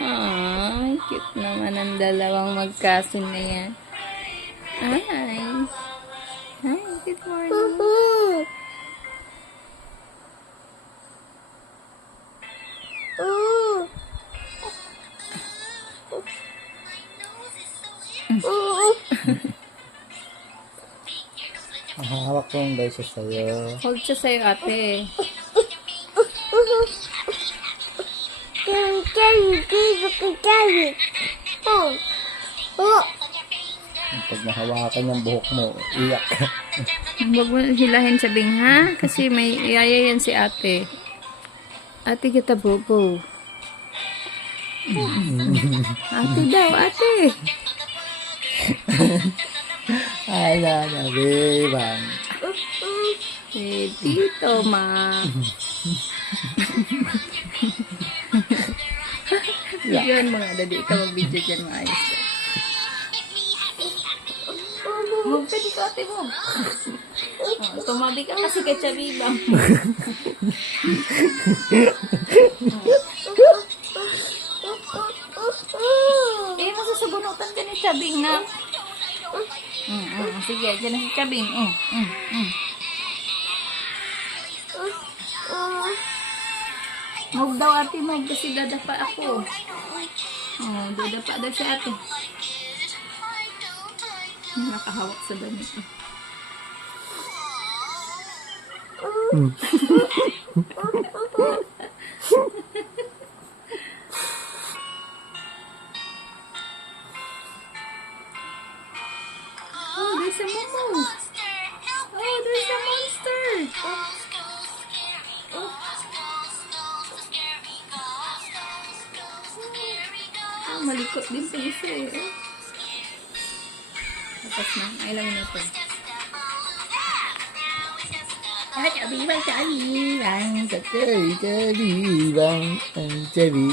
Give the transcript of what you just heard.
Ay, cute naman ang dalawang magkaso na yan. Ay. Hi, good morning. Ang hawak ko yung siya sa'yo. Hold siya sa'yo, ate. Pag nahawakan yung buhok mo, iyak ka. Huwag mo hilahin sa bing, ha? Kasi may iyaya yan si ate. Ate kita, bobo. Ate daw, ate. Ay, bang. Eh, dito, ma. Yun, mga dadi. Ikaw mag-video dyan, maayos ka. Move ka dito, ate mo. Oh, tumabi ka kasi kay Chabibang. Eh, masusubunutan ka ni Chabing na. Sige, dyan na si Chabing. Move daw, ate, move kasi dadapa ako. Oh, dadapa daw si ate. Nakahawak sa damit. Oh, there's a momo. Oh, there's a monster. Ah, malikot din sa isa eh. Tapos na. Ay lang na ito. Ay, bang.